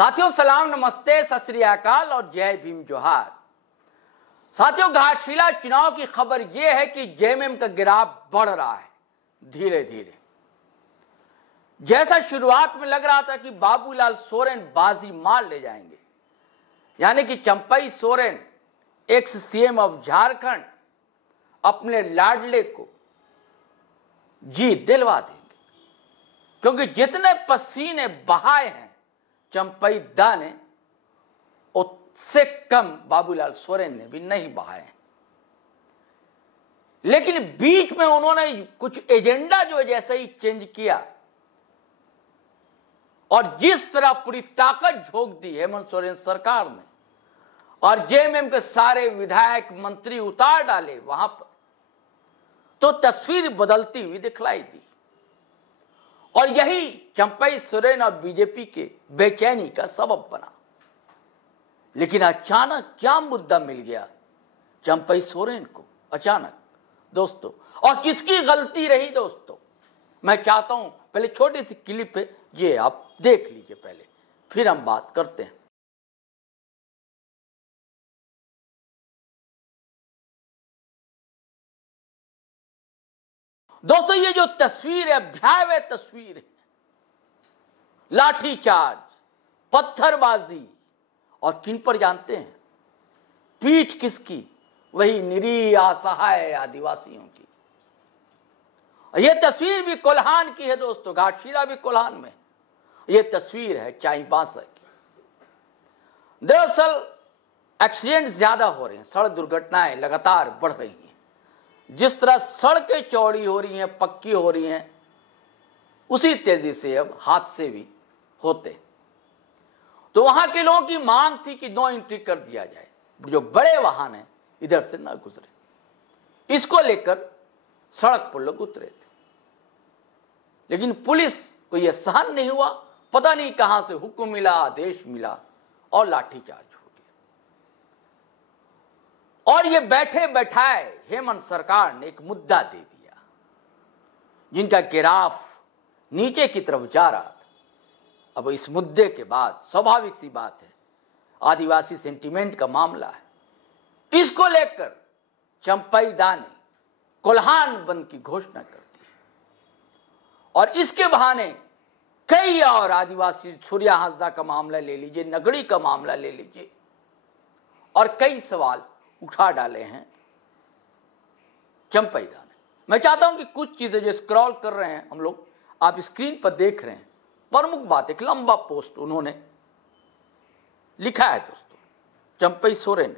साथियों सलाम, नमस्ते, सत श्री अकाल और जय भीम जोहार। साथियों, घाटशिला चुनाव की खबर यह है कि जेएमएम का गिराव बढ़ रहा है धीरे धीरे। जैसा शुरुआत में लग रहा था कि बाबूलाल सोरेन बाजी मार ले जाएंगे, यानी कि Champai Soren ex CM of Jharkhand अपने लाडले को जीत दिलवा देंगे, क्योंकि जितने पसीने बहाए हैं चंपई दा ने उससे कम बाबूलाल सोरेन ने भी नहीं बहाए हैं। लेकिन बीच में उन्होंने कुछ एजेंडा जो है जैसे ही चेंज किया और जिस तरह पूरी ताकत झोंक दी हेमंत सोरेन सरकार ने और जेएमएम के सारे विधायक मंत्री उतार डाले वहां पर, तो तस्वीर बदलती हुई दिखलाई दी और यही चंपई सोरेन और बीजेपी के बेचैनी का सबब बना। लेकिन अचानक क्या मुद्दा मिल गया चंपई सोरेन को अचानक दोस्तों, और किसकी गलती रही दोस्तों? मैं चाहता हूं पहले छोटी सी क्लिप है, ये आप देख लीजिए पहले, फिर हम बात करते हैं। दोस्तों, ये जो तस्वीर है भयावह तस्वीर है, लाठीचार्ज, पत्थरबाजी, और किन पर जानते हैं? पीठ किसकी? वही निरीह असहाय आदिवासियों की। यह तस्वीर भी कोल्हान की है दोस्तों, घाटशिला भी कोल्हान में। यह तस्वीर है चाईबासा की। दरअसल एक्सीडेंट ज्यादा हो रहे हैं, सड़क दुर्घटनाएं लगातार बढ़ रही हैं। जिस तरह सड़कें चौड़ी हो रही हैं, पक्की हो रही हैं, उसी तेजी से अब हादसे भी होते। तो वहां के लोगों की मांग थी कि नो एंट्री कर दिया जाए, जो बड़े वाहन हैं इधर से ना गुजरे। इसको लेकर सड़क पर लोग उतरे थे, लेकिन पुलिस को यह सहन नहीं हुआ। पता नहीं कहां से हुक्म मिला, आदेश मिला और लाठीचार्ज हो गया। और ये बैठे बैठाए हेमंत सरकार ने एक मुद्दा दे दिया जिनका ग्राफ नीचे की तरफ जा रहा था। अब इस मुद्दे के बाद स्वाभाविक सी बात है, आदिवासी सेंटीमेंट का मामला है। इसको लेकर चंपई दा ने कोल्हान बंद की घोषणा कर दी और इसके बहाने कई और आदिवासी, सूर्या हांसदा का मामला ले लीजिए, नगड़ी का मामला ले लीजिए, और कई सवाल उठा डाले हैं चंपई दा ने। मैं चाहता हूं कि कुछ चीजें जो स्क्रॉल कर रहे हैं हम लोग, आप स्क्रीन पर देख रहे हैं। प्रमुख बात, एक लंबा पोस्ट उन्होंने लिखा है दोस्तों चंपई सोरेन।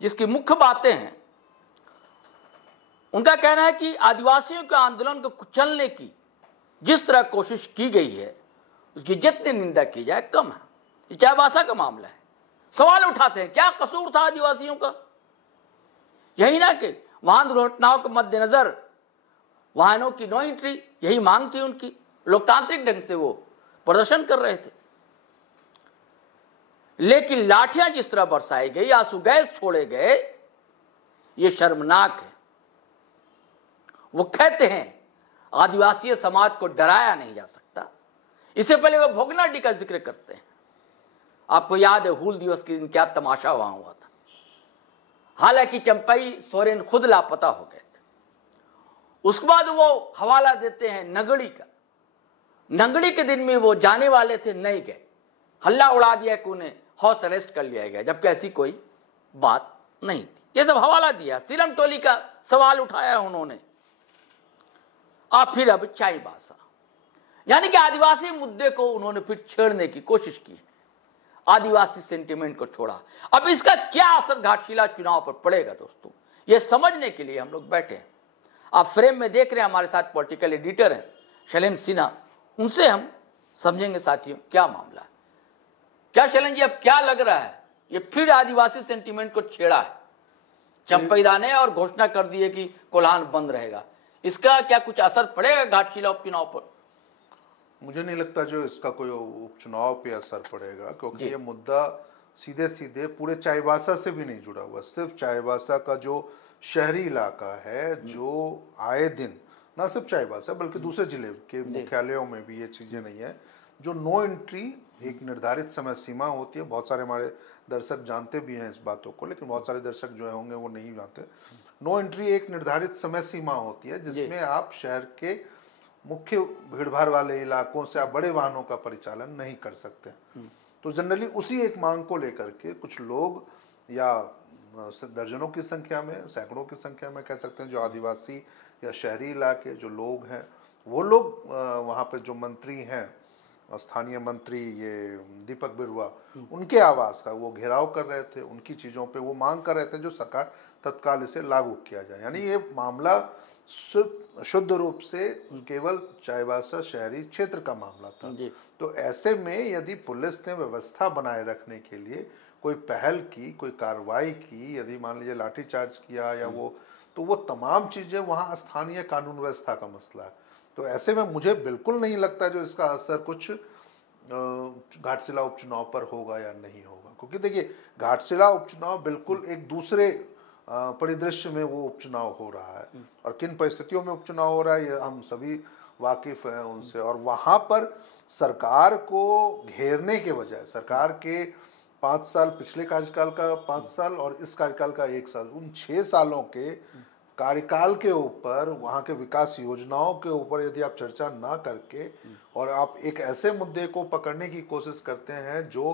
जिसकी मुख्य बातें हैं, उनका कहना है कि आदिवासियों के आंदोलन को कुचलने की जिस तरह कोशिश की गई है उसकी जितनी निंदा की जाए कम है। ये चाईबासा का मामला है। सवाल उठाते हैं क्या कसूर था आदिवासियों का? यही ना कि वाहन दुर्घटनाओं के मद्देनजर वाहनों की नो एंट्री, यही मांग थी उनकी। लोकतांत्रिक ढंग से वो प्रदर्शन कर रहे थे, लेकिन लाठियां जिस तरह बरसाई गई, आंसू गैस छोड़े गए, ये शर्मनाक है। वो कहते हैं आदिवासी समाज को डराया नहीं जा सकता। इससे पहले वो भोगनाडी का जिक्र करते हैं। आपको याद है हूल दिवस के दिन क्या तमाशा वहां हुआ था। हालांकि चंपई सोरेन खुद लापता हो गए थे। उसके बाद वो हवाला देते हैं नगड़ी का। नगड़ी के दिन में वो जाने वाले थे, नहीं गए। हल्ला उड़ा दिया कि उन्हें हाउस अरेस्ट कर लिया गया, जबकि ऐसी कोई बात नहीं थी। ये सब हवाला दिया। सीलम टोली का सवाल उठाया उन्होंने। फिर अब चाईबासा, यानी कि आदिवासी मुद्दे को उन्होंने फिर छेड़ने की कोशिश की, आदिवासी सेंटिमेंट को छोड़ा। अब इसका क्या असर घाटशिला चुनाव पर पड़ेगा दोस्तों, यह समझने के लिए हम लोग बैठे हैं। आप फ्रेम में देख रहे हैं, हमारे साथ पॉलिटिकल एडिटर हैं शैलेंद्र सिन्हा। उनसे हम समझेंगे साथियों क्या मामला है। क्या शैलेंद्र जी, अब क्या लग रहा है, ये फिर आदिवासी सेंटिमेंट को छेड़ा है चंपई दा ने और घोषणा कर दी है कि कोल्हान बंद रहेगा। इसका क्या कुछ असर पड़ेगा घाटशिला उपचुनाव पर? मुझे नहीं लगता जो इसका कोई उपचुनाव पे असर पड़ेगा, क्योंकि ये मुद्दा सीधे सीधे पूरे चाईबासा से भी नहीं जुड़ा हुआ। सिर्फ चाईबासा का जो शहरी इलाका है, जो आए दिन ना सिर्फ चाईबासा बल्कि दूसरे जिले के मुख्यालयों में भी ये चीजें नहीं है। जो नो एंट्री एक निर्धारित समय सीमा होती है, बहुत सारे हमारे दर्शक जानते भी हैं इस बातों को, लेकिन बहुत सारे दर्शक जो होंगे वो नहीं जानते। नो एंट्री एक निर्धारित समय सीमा होती है जिसमें आप शहर के मुख्य भीड़भाड़ वाले इलाकों से आप बड़े वाहनों का परिचालन नहीं कर सकते। तो जनरली उसी एक मांग को लेकर के कुछ लोग, या दर्जनों की संख्या में, सैकड़ों की संख्या में कह सकते हैं, जो आदिवासी या शहरी इलाके जो लोग हैं, वो लोग वहाँ पे जो मंत्री हैं, स्थानीय मंत्री ये दीपक बिरुवा, उनके आवास का वो घेराव कर रहे थे, उनकी चीज़ों पे वो मांग कर रहे थे जो सरकार तत्काल इसे लागू किया जाए। यानी ये मामला शुद्ध रूप से केवल चाईबासा शहरी क्षेत्र का मामला था। तो ऐसे में यदि पुलिस ने व्यवस्था बनाए रखने के लिए कोई पहल की, कोई कार्रवाई की, यदि मान लीजिए लाठीचार्ज किया या वो, तो वो तमाम चीज़ें वहाँ स्थानीय कानून व्यवस्था का मसला है। तो ऐसे में मुझे बिल्कुल नहीं लगता जो इसका असर कुछ घाटशिला उपचुनाव पर होगा या नहीं होगा, क्योंकि देखिए घाटशिला उपचुनाव बिल्कुल एक दूसरे परिदृश्य में वो उपचुनाव हो रहा है, और किन परिस्थितियों में उपचुनाव हो रहा है ये हम सभी वाकिफ हैं उनसे। और वहाँ पर सरकार को घेरने के बजाय, सरकार के 5 साल, पिछले कार्यकाल का 5 साल और इस कार्यकाल का 1 साल, उन 6 सालों के कार्यकाल के ऊपर, वहाँ के विकास योजनाओं के ऊपर यदि आप चर्चा ना करके और आप एक ऐसे मुद्दे को पकड़ने की कोशिश करते हैं जो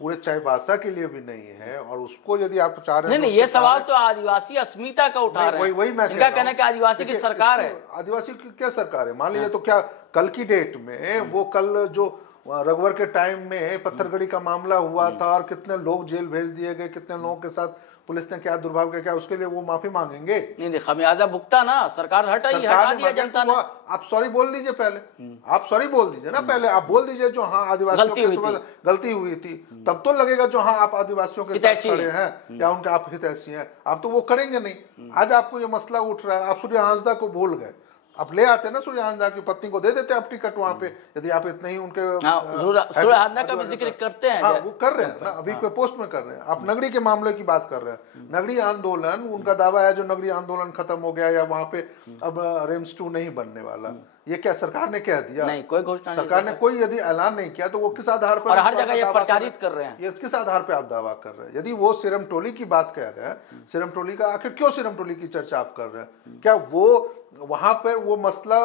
पूरे चाईबासा के लिए भी नहीं है, और उसको यदि आप चाह रहे हैं, नहीं, ये सवाल तो आदिवासी अस्मिता का उठा रहे हैं। वही मैं इनका कहना है कि आदिवासी की सरकार है। आदिवासी की क्या सरकार है? मान लीजिए तो क्या कल की डेट में वो कल जो रघुवर के टाइम में पत्थरगड़ी का मामला हुआ था और कितने लोग जेल भेज दिए गए, कितने लोगों के साथ पुलिस ने क्या दुर्भाग्य किया, उसके लिए वो माफी मांगेंगे? नहीं, खमियाजा भुगता ना, सरकार हटा दिया जनता ने। आप सॉरी बोल लीजिए पहले, आप सॉरी बोल दीजिए ना पहले, आप बोल दीजिए जो हाँ आदिवासियों के गलती हुई थी, तब तो लगेगा जो हाँ आप आदिवासियों के साथ खड़े हैं या उनके आप हितैषी हैं। आप तो वो करेंगे नहीं। आज आपको ये मसला उठ रहा है, आप सूर्य हांसदा को भूल गए, आप ले आते ना सूर्य हांसदा की पत्नी को दे देते आप टिकट वहां पे, यदि आप इतने ही उनके सूर्य हांसदा का भी जिक्र करते हैं। हाँ, वो कर रहे हैं ना, अभी पे पोस्ट में कर रहे हैं। आप नगरी के मामले की बात कर रहे हैं, नगरी आंदोलन, उनका दावा है जो नगरी आंदोलन खत्म हो गया या वहां पे अब रेम्स 2 नहीं बनने वाला। ये क्या सरकार ने कह दिया? नहीं, कोई घोषणा सरकार ने कोई यदि ऐलान नहीं किया, तो वो किस आधार पर, और हर जगह ये प्रचारित कर रहे हैं, ये किस आधार पे आप दावा कर रहे हैं? यदि वो सिरमटोली की बात कह रहे हैं, सिरमटोली का आखिर क्यों सिरमटोली की चर्चा आप कर रहे हैं? क्या वो वहां पर वो मसला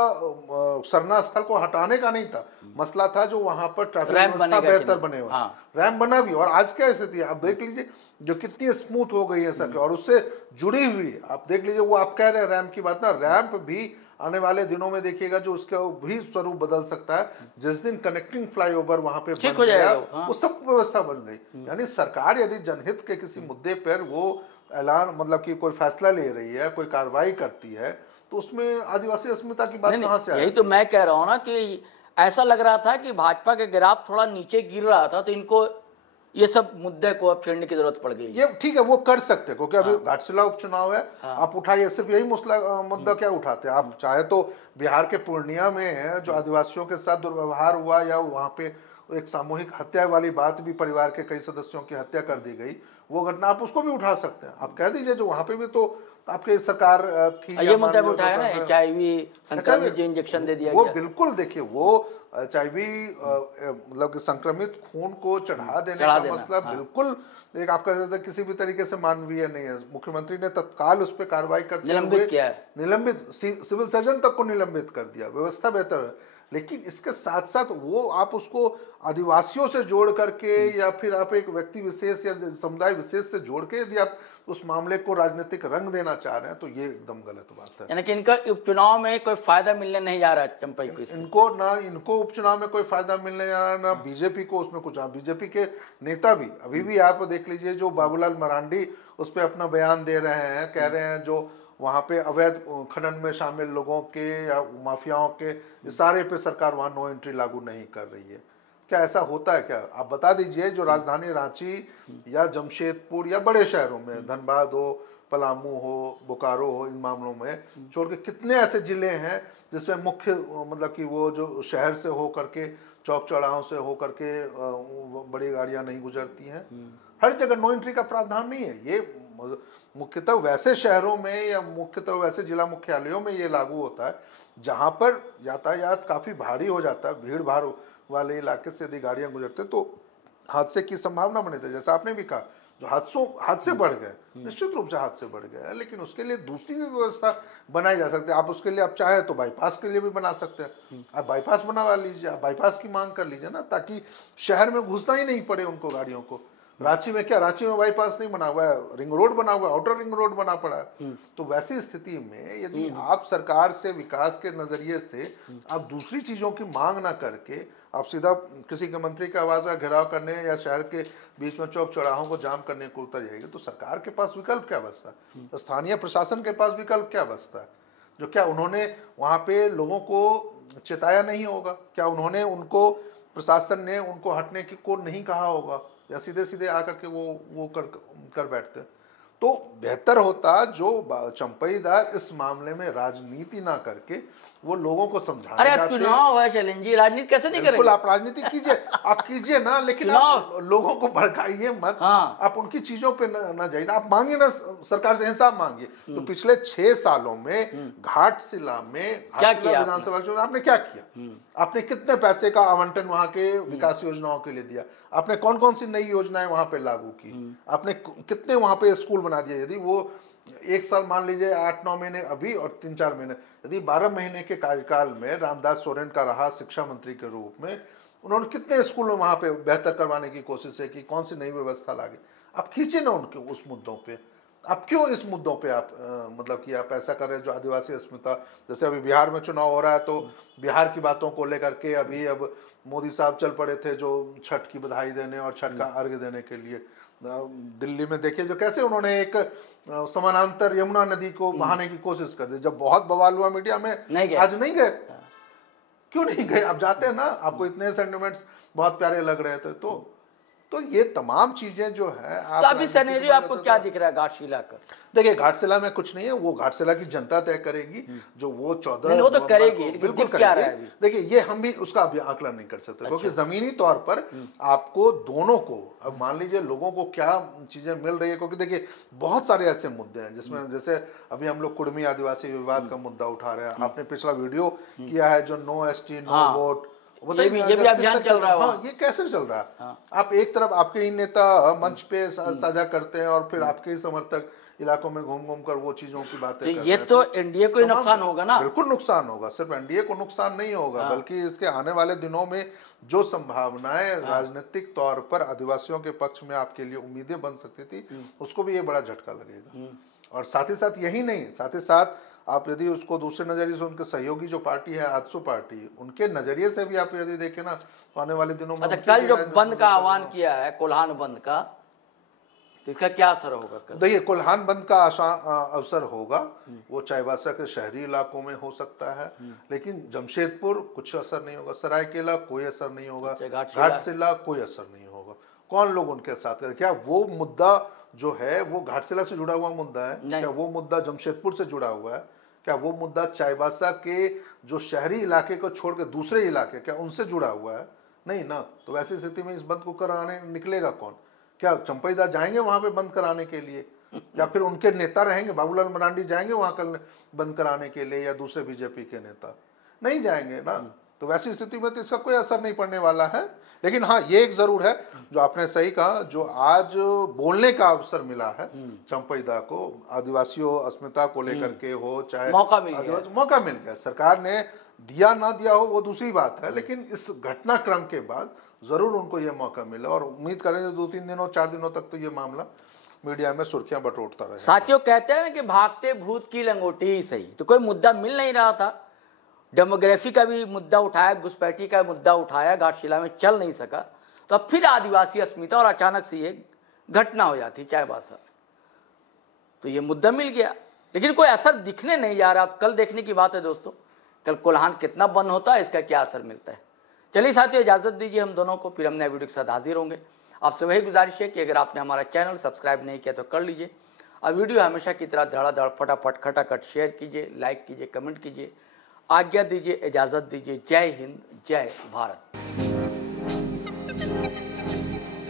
सरना स्थल को हटाने का नहीं था, मसला था जो वहां पर ट्रैफिक व्यवस्था बेहतर बने हुआ। रैम्प बना भी, और आज क्या स्थिति है आप देख लीजिए, जो कितनी स्मूथ हो गई है सड़क, और उससे जुड़ी हुई आप देख लीजिए, वो आप कह रहे हैं रैम्प की बात ना, रैम्प भी आने वाले दिनों में देखिएगा जो उसका भी स्वरूप बदल सकता है। जिस दिन कनेक्टिंग फ्लाईओवर वहां पे बन गया, वो सब व्यवस्था बन गई। यानी सरकार यदि जनहित के किसी मुद्दे पर वो ऐलान, मतलब कि कोई फैसला ले रही है, कोई कार्रवाई करती है, तो उसमें आदिवासी अस्मिता की बात कहां से आई? यही तो मैं कह रहा हूं ना कि ऐसा लग रहा था कि भाजपा के ग्राफ थोड़ा नीचे गिर रहा था, तो इनको ये सब मुद्दे को अब छेड़ने की जरूरत पड़ गई। ये ठीक है, वो कर सकते, क्योंकि अभी घाटशिला उपचुनाव है। आप उठाइए, सिर्फ यही मुद्दा क्या उठाते हैं आप? चाहे तो बिहार के पूर्णिया में जो आदिवासियों के साथ दुर्व्यवहार हुआ, या वहां पे एक सामूहिक हत्या वाली बात भी, परिवार के कई सदस्यों की हत्या कर दी गई, वो घटना आप उसको भी उठा सकते हैं। आप कह दीजिए जो वहां पे भी तो आपकी सरकार थी, ये मुद्दा भी उठाया ना, HIV संक्रमित जो इंजेक्शन दे दिया, वो बिल्कुल देखिए, वो HIV मतलब कि संक्रमित खून को चढ़ा देने का मसला बिल्कुल एक आपका किसी भी तरीके से मानवीय नहीं है। मुख्यमंत्री ने तत्काल उस पर कार्रवाई करते हुए निलंबित, सिविल सर्जन तक को निलंबित कर दिया, व्यवस्था बेहतर है। लेकिन इसके साथ साथ वो आप उसको आदिवासियों से जोड़ करके, या फिर आप एक व्यक्ति विशेष या समुदाय विशेष से जोड़ के यदि आप उस मामले को राजनीतिक रंग देना चाह रहे हैं, तो ये एकदम गलत बात है। यानी कि इनका उपचुनाव में कोई फायदा मिलने नहीं जा रहा है चंपई को, इनको उपचुनाव में कोई फायदा मिलने जा रहा है, ना बीजेपी को उसमें कुछ। बीजेपी के नेता भी अभी भी आप देख लीजिए, जो बाबूलाल मरांडी उस पर अपना बयान दे रहे हैं, कह रहे हैं जो वहाँ पे अवैध खनन में शामिल लोगों के या माफियाओं के इशारे पे सरकार वहाँ नो एंट्री लागू नहीं कर रही है। क्या ऐसा होता है क्या? आप बता दीजिए, जो राजधानी रांची या जमशेदपुर या बड़े शहरों में, धनबाद हो, पलामू हो, बोकारो हो, इन मामलों में छोड़ के कितने ऐसे जिले हैं जिसमें मुख्य मतलब कि वो जो शहर से हो करके, चौक चौराहों से हो करके बड़ी गाड़ियां नहीं गुजरती हैं? हर जगह नो एंट्री का प्रावधान नहीं है। ये मुख्यतः वैसे शहरों में या मुख्यतः वैसे जिला मुख्यालयों में ये लागू होता है जहां पर यातायात काफी भारी हो जाता है, भीड़ भाड़ वाले इलाके से यदि गाड़ियां गुजरते तो हादसे की संभावना बनी थी। जैसा आपने भी कहा, जो हादसे बढ़ गए, निश्चित रूप से हादसे बढ़ गए, लेकिन उसके लिए दूसरी भी व्यवस्था बनाई जा सकती है। आप उसके लिए आप चाहे तो बाईपास के लिए भी बना सकते हैं, आप बाईपास बनवा लीजिए, आप बाईपास की मांग कर लीजिए ना, ताकि शहर में घुसना ही नहीं पड़े उनको गाड़ियों को। रांची में क्या, रांची में बाईपास नहीं बना हुआ है, रिंग रोड बना हुआ है, आउटर रिंग रोड बना पड़ा है। तो वैसी स्थिति में यदि आप सरकार से विकास के नजरिए से आप दूसरी चीजों की मांग ना करके आप सीधा किसी के मंत्री का आवास का घेराव करने या शहर के बीच में चौक चौराहों को जाम करने को उतर जाएगी, तो सरकार के पास विकल्प क्या बचता है? स्थानीय प्रशासन के पास विकल्प क्या बचता है? जो क्या उन्होंने वहां पे लोगों को चेताया नहीं होगा? क्या उन्होंने उनको, प्रशासन ने उनको हटने को नहीं कहा होगा, या सीधे सीधे आकर के वो कर बैठते? तो बेहतर होता जो चंपईदा इस मामले में राजनीति ना करके वो लोगों को समझाने अरे अब चुनाव है चलेंगे, राजनीति कैसे नहीं करेंगे? बिल्कुल आप राजनीति कीजिए, आप कीजिए ना, लेकिन आप लोगों को भड़काइए मत। हाँ। आप उनकी चीजों पे ना जाइए, आप मांगिए ना, सरकार से हिसाब मांगिए। तो पिछले 6 सालों में घाटशिला में विधानसभा चुनाव आपने क्या किया? आपने कितने पैसे का आवंटन वहां के विकास योजनाओं के लिए दिया? आपने कौन कौन सी नई योजनाएं वहां पे लागू की? आपने कितने वहां पे स्कूल बना दिए? यदि वो 1 साल मान लीजिए 8-9 महीने अभी और 3-4 महीने, यदि 12 महीने के कार्यकाल में रामदास सोरेन का रहा शिक्षा मंत्री के रूप में, उन्होंने कितने स्कूलों वहां पे बेहतर करवाने की कोशिश है कि कौन सी नई व्यवस्था लागे? आप खींचे ना उनके उस मुद्दों पे। आप क्यों इस मुद्दों पे आप मतलब कि आप ऐसा कर रहे हैं जो आदिवासी अस्मिता, जैसे अभी बिहार में चुनाव हो रहा है तो बिहार की बातों को लेकर के अभी अब मोदी साहब चल पड़े थे जो छठ की बधाई देने और छठ का अर्घ्य देने के लिए। दिल्ली में देखिए जो कैसे उन्होंने एक समानांतर यमुना नदी को बहाने की कोशिश कर दी, जब बहुत बवाल हुआ मीडिया में, आज नहीं गए। क्यों नहीं गए? आप जाते हैं ना, आपको इतने सेंटिमेंट्स बहुत प्यारे लग रहे थे। तो ये तमाम चीजें जो है तो अभी सिनेरियो आपको क्या दिख रहा है घाटशिला का? देखिए घाटशिला में कुछ नहीं है, वो घाटशिला की जनता तय करेगी जो वो 14 वो तो करेगी, बिल्कुल करेगी। देखिए ये हम भी उसका अभी आकलन नहीं कर सकते, क्योंकि जमीनी तौर पर आपको दोनों को, अब मान लीजिए लोगों को क्या चीजें मिल रही है, क्योंकि देखिए बहुत सारे ऐसे मुद्दे हैं जिसमें, जैसे अभी हम लोग कुर्मी आदिवासी विवाद का मुद्दा उठा रहे हैं। आपने पिछला वीडियो किया है जो नो एसटी नो वोट, ये भी अभियान चल रहा है। हाँ, ये कैसे चल रहा है? हाँ। आप एक तरफ आपके ही नेता मंच पे साझा करते हैं और फिर आपके ही समर्थक इलाकों में घूम घूम कर वो चीजों की बातें तो ये तो एनडीए को ही नुकसान होगा ना? बिल्कुल नुकसान होगा। सिर्फ एनडीए को नुकसान नहीं होगा, हाँ। बल्कि इसके आने वाले दिनों में जो संभावनाएं राजनीतिक तौर पर आदिवासियों के पक्ष में आपके लिए उम्मीदें बन सकती थी, उसको भी ये बड़ा झटका लगेगा। और साथ ही साथ यही नहीं, साथ ही साथ आप यदि उसको दूसरे नजरिए से, उनके सहयोगी जो पार्टी है आजसू पार्टी, उनके नजरिए से भी आप यदि देखें ना, तो आने वाले दिनों में कल जो बंद का आह्वान किया है, कोल्हान बंद का, तो इसका क्या असर होगा? देखिए कोल्हान बंद का अवसर होगा, वो चाईबासा के शहरी इलाकों में हो सकता है, लेकिन जमशेदपुर कुछ असर नहीं होगा, सरायकेला कोई असर नहीं होगा, घाटशिला कोई असर नहीं होगा। कौन लोग उनके साथ है? क्या वो मुद्दा जो है वो घाटशिला से जुड़ा हुआ मुद्दा है? क्या वो मुद्दा जमशेदपुर से जुड़ा हुआ है? क्या वो मुद्दा चाईबासा के जो शहरी इलाके को छोड़ के दूसरे इलाके, क्या उनसे जुड़ा हुआ है? नहीं ना। तो वैसी स्थिति में इस बंद को कराने निकलेगा कौन? क्या चंपईदा जाएंगे वहां पे बंद कराने के लिए, या फिर उनके नेता रहेंगे, बाबूलाल मरांडी जाएंगे वहां कल बंद कराने के लिए, या दूसरे बीजेपी के नेता? नहीं जाएंगे ना। तो वैसी स्थिति में तो इसका कोई असर नहीं पड़ने वाला है। लेकिन हाँ, ये एक जरूर है जो आपने सही कहा, जो आज बोलने का अवसर मिला है चंपईदा को, आदिवासियों अस्मिता को लेकर के हो, चाहे मौका मिल गया। सरकार ने दिया ना दिया हो वो दूसरी बात है, लेकिन इस घटनाक्रम के बाद जरूर उनको ये मौका मिला, और उम्मीद करेंगे 2-3 दिनों 4 दिनों तक तो ये मामला मीडिया में सुर्खियां बटोरता रहे। साथियों कहते हैं ना कि भागते भूत की लंगोटी ही सही, तो कोई मुद्दा मिल नहीं रहा था। डेमोग्राफी का भी मुद्दा उठाया, घुसपैठी का मुद्दा उठाया, घाटशिला में चल नहीं सका, तो अब फिर आदिवासी अस्मिता, और अचानक से ये घटना हो जाती चाईबासा, तो ये मुद्दा मिल गया, लेकिन कोई असर दिखने नहीं जा रहा। अब कल देखने की बात है दोस्तों, कल कोल्हान कितना बंद होता है, इसका क्या असर मिलता है। चलिए साथियों, इजाज़त दीजिए हम दोनों को, फिर हम नए वीडियो के साथ हाजिर होंगे। आपसे वही गुजारिश है कि अगर आपने हमारा चैनल सब्सक्राइब नहीं किया तो कर लीजिए, और वीडियो हमेशा की तरह धड़ाधड़ फटाफट खटाखट शेयर कीजिए, लाइक कीजिए, कमेंट कीजिए। आज्ञा दीजिए, इजाज़त दीजिए। जय हिंद, जय भारत।